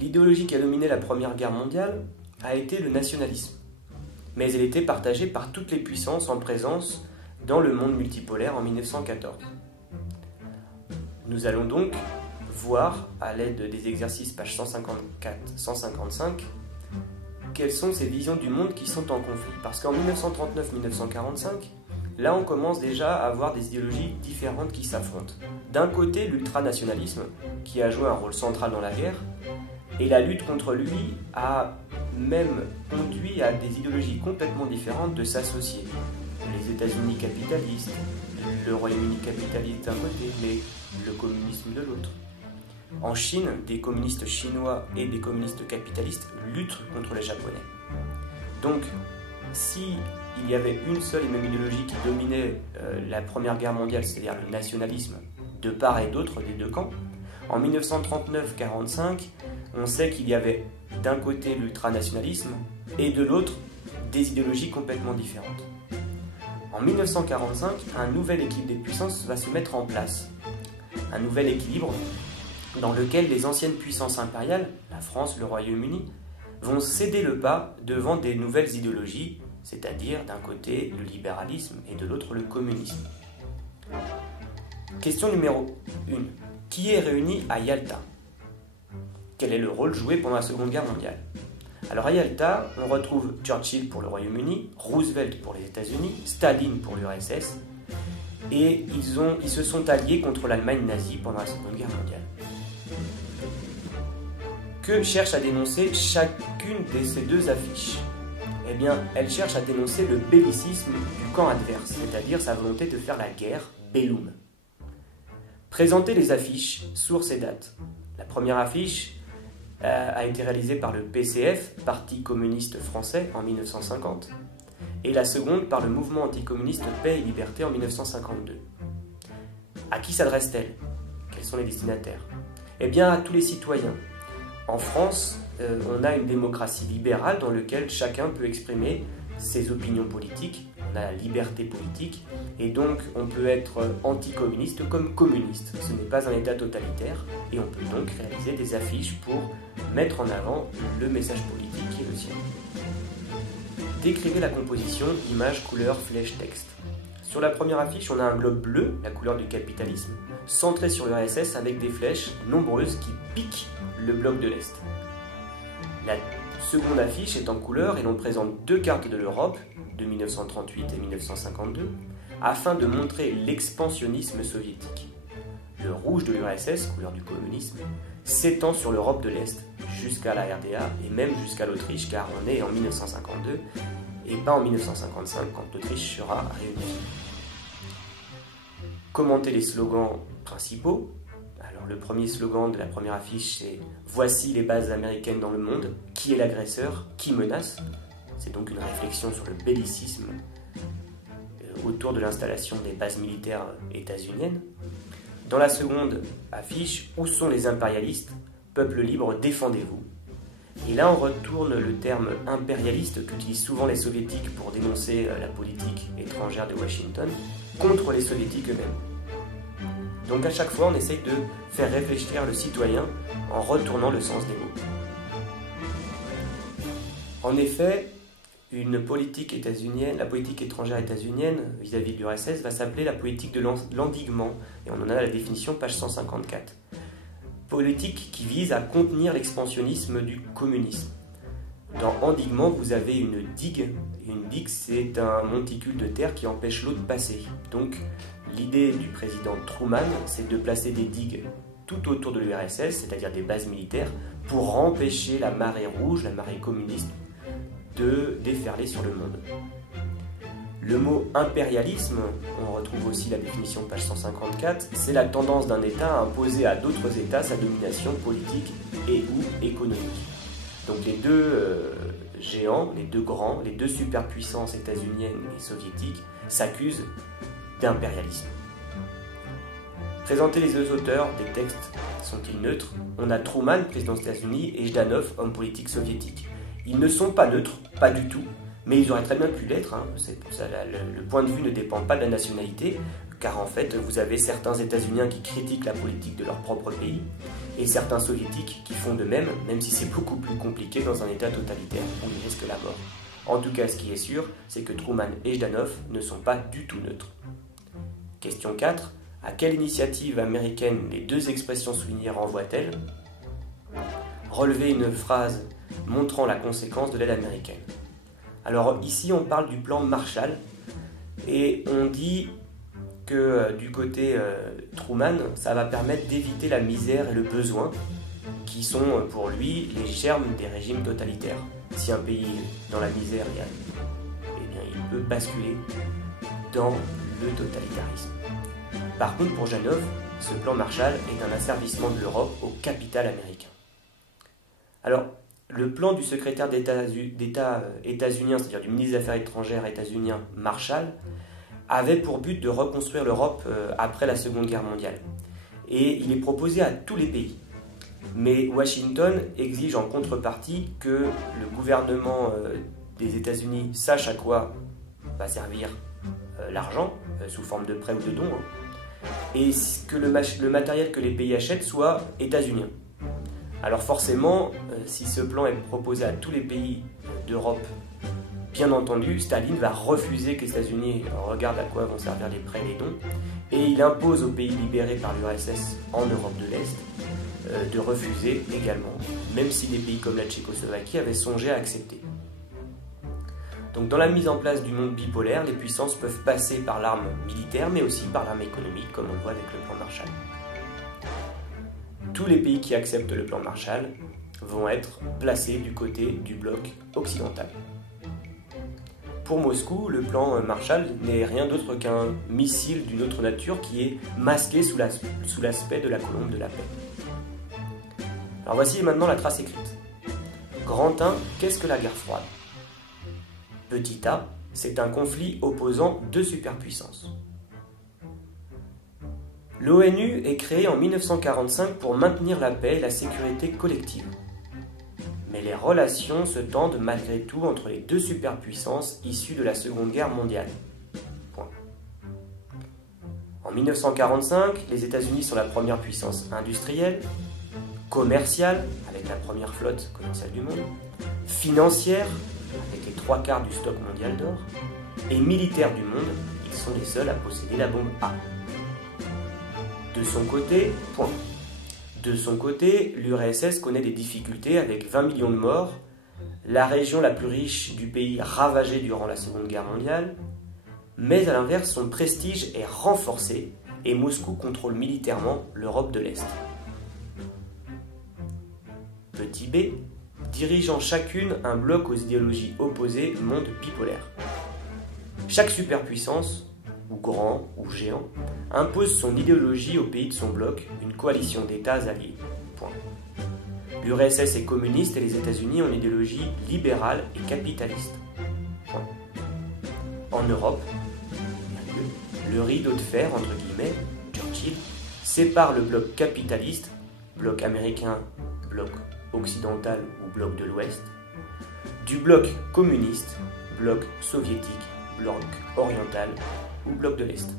L'idéologie qui a dominé la Première Guerre mondiale a été le nationalisme, mais elle était partagée par toutes les puissances en présence dans le monde multipolaire en 1914. Nous allons donc voir, à l'aide des exercices pages 154-155, quelles sont ces visions du monde qui sont en conflit. Parce qu'en 1939-1945, là on commence déjà à avoir des idéologies différentes qui s'affrontent. D'un côté, l'ultranationalisme, qui a joué un rôle central dans la guerre, et la lutte contre lui a même conduit à des idéologies complètement différentes de s'associer. Les États-Unis capitalistes, le Royaume-Uni capitaliste d'un côté, mais le communisme de l'autre. En Chine, des communistes chinois et des communistes capitalistes luttent contre les Japonais. Donc, si il y avait une seule et même idéologie qui dominait la Première Guerre mondiale, c'est-à-dire le nationalisme, de part et d'autre des deux camps, en 1939-45, on sait qu'il y avait d'un côté l'ultranationalisme et de l'autre des idéologies complètement différentes. En 1945, un nouvel équilibre des puissances va se mettre en place. Un nouvel équilibre dans lequel les anciennes puissances impériales, la France, le Royaume-Uni, vont céder le pas devant des nouvelles idéologies, c'est-à-dire d'un côté le libéralisme et de l'autre le communisme. Question numéro 1. Qui est réuni à Yalta? Quel est le rôle joué pendant la Seconde Guerre mondiale? Alors à Yalta, on retrouve Churchill pour le Royaume-Uni, Roosevelt pour les États-Unis, Staline pour l'URSS, et ils se sont alliés contre l'Allemagne nazie pendant la Seconde Guerre mondiale. Que cherche à dénoncer chacune de ces deux affiches? Eh bien, elle cherche à dénoncer le bellicisme du camp adverse, c'est-à-dire sa volonté de faire la guerre, bellum. Présenter les affiches, sources et dates. La première affiche a été réalisée par le PCF, Parti communiste français, en 1950, et la seconde par le mouvement anticommuniste Paix et Liberté en 1952. À qui s'adresse-t-elle? Quels sont les destinataires? Eh bien, à tous les citoyens. En France, on a une démocratie libérale dans laquelle chacun peut exprimer ses opinions politiques, on a la liberté politique, et donc on peut être anticommuniste comme communiste. Ce n'est pas un État totalitaire, et on peut donc réaliser des affiches pour mettre en avant le message politique qui est le sien. Décrivez la composition, image, couleur, flèche, texte. Sur la première affiche, on a un globe bleu, la couleur du capitalisme, centré sur l'URSS avec des flèches nombreuses qui piquent le bloc de l'Est. La seconde affiche est en couleur et l'on présente deux cartes de l'Europe, de 1938 et 1952, afin de montrer l'expansionnisme soviétique. Le rouge de l'URSS, couleur du communisme, s'étend sur l'Europe de l'Est, jusqu'à la RDA et même jusqu'à l'Autriche, car on est en 1952 et pas en 1955 quand l'Autriche sera réunifiée. Commentez les slogans principaux. Alors le premier slogan de la première affiche c'est « Voici les bases américaines dans le monde, qui est l'agresseur, qui menace ?» C'est donc une réflexion sur le bellicisme autour de l'installation des bases militaires états-uniennes. Dans la seconde affiche, où sont les impérialistes? Peuple libre, défendez-vous. Et là, on retourne le terme impérialiste qu'utilisent souvent les soviétiques pour dénoncer la politique étrangère de Washington contre les soviétiques eux-mêmes. Donc à chaque fois, on essaye de faire réfléchir le citoyen en retournant le sens des mots. En effet, une politique états-unienne, la politique étrangère états-unienne vis-à-vis de l'URSS va s'appeler la politique de l'endiguement, et on en a la définition page 154. Politique qui vise à contenir l'expansionnisme du communisme. Dans endiguement, vous avez une digue. Une digue, c'est un monticule de terre qui empêche l'eau de passer. Donc, l'idée du président Truman, c'est de placer des digues tout autour de l'URSS, c'est-à-dire des bases militaires, pour empêcher la marée rouge, la marée communiste, de déferler sur le monde. Le mot impérialisme, on retrouve aussi la définition page 154, c'est la tendance d'un État à imposer à d'autres États sa domination politique et ou économique. Donc les deux géants, les deux grands, les deux superpuissances états-uniennes et soviétiques s'accusent d'impérialisme. Présentez les deux auteurs des textes, sont-ils neutres? On a Truman, président des États-Unis, et Jdanov, homme politique soviétique. Ils ne sont pas neutres, pas du tout, mais ils auraient très bien pu l'être. C'est pour ça, le point de vue ne dépend pas de la nationalité, car en fait, vous avez certains États-Uniens qui critiquent la politique de leur propre pays, et certains soviétiques qui font de même, même si c'est beaucoup plus compliqué dans un état totalitaire où ils risquent la mort. En tout cas, ce qui est sûr, c'est que Truman et Jdanov ne sont pas du tout neutres. Question 4. À quelle initiative américaine les deux expressions soulignées renvoient-elles? Relevez une phrase montrant la conséquence de l'aide américaine. Alors ici, on parle du plan Marshall et on dit que du côté Truman, ça va permettre d'éviter la misère et le besoin qui sont pour lui les germes des régimes totalitaires. Si un pays est dans la misère, eh bien, il peut basculer dans le totalitarisme. Par contre, pour Jdanov, ce plan Marshall est un asservissement de l'Europe au capital américain. Alors, le plan du secrétaire d'État états-unien, c'est-à-dire du ministre des Affaires étrangères états-unien Marshall, avait pour but de reconstruire l'Europe après la Seconde Guerre mondiale. Et il est proposé à tous les pays. Mais Washington exige en contrepartie que le gouvernement des États-Unis sache à quoi va servir l'argent, sous forme de prêts ou de dons, et que le matériel que les pays achètent soit états-unien. Alors forcément, si ce plan est proposé à tous les pays d'Europe, bien entendu, Staline va refuser que les États-Unis regardent à quoi vont servir les prêts et les dons, et il impose aux pays libérés par l'URSS en Europe de l'Est de refuser également, même si des pays comme la Tchécoslovaquie avaient songé à accepter. Donc dans la mise en place du monde bipolaire, les puissances peuvent passer par l'arme militaire, mais aussi par l'arme économique, comme on le voit avec le plan Marshall. Tous les pays qui acceptent le plan Marshall vont être placés du côté du bloc occidental. Pour Moscou, le plan Marshall n'est rien d'autre qu'un missile d'une autre nature qui est masqué sous l'aspect de la colombe de la paix. Alors voici maintenant la trace écrite. Grand 1, qu'est-ce que la guerre froide? Petit a, c'est un conflit opposant deux superpuissances. L'ONU est créée en 1945 pour maintenir la paix et la sécurité collective. Mais les relations se tendent malgré tout entre les deux superpuissances issues de la Seconde Guerre mondiale. Point. En 1945, les États-Unis sont la première puissance industrielle, commerciale, avec la première flotte commerciale du monde, financière, avec les 3/4 du stock mondial d'or, et militaire du monde, ils sont les seuls à posséder la bombe A. De son côté, l'URSS connaît des difficultés avec 20 millions de morts, la région la plus riche du pays ravagée durant la Seconde Guerre mondiale, mais à l'inverse, son prestige est renforcé et Moscou contrôle militairement l'Europe de l'Est. Petit b, dirigeant chacune un bloc aux idéologies opposées, monde bipolaire. Chaque superpuissance, ou grand ou géant, impose son idéologie aux pays de son bloc, une coalition d'États alliés. Point. L'URSS est communiste et les États-Unis ont une idéologie libérale et capitaliste. Point. En Europe, le rideau de fer, entre guillemets, Churchill, sépare le bloc capitaliste, bloc américain, bloc occidental ou bloc de l'Ouest, du bloc communiste, bloc soviétique, bloc oriental ou bloc de l'Est.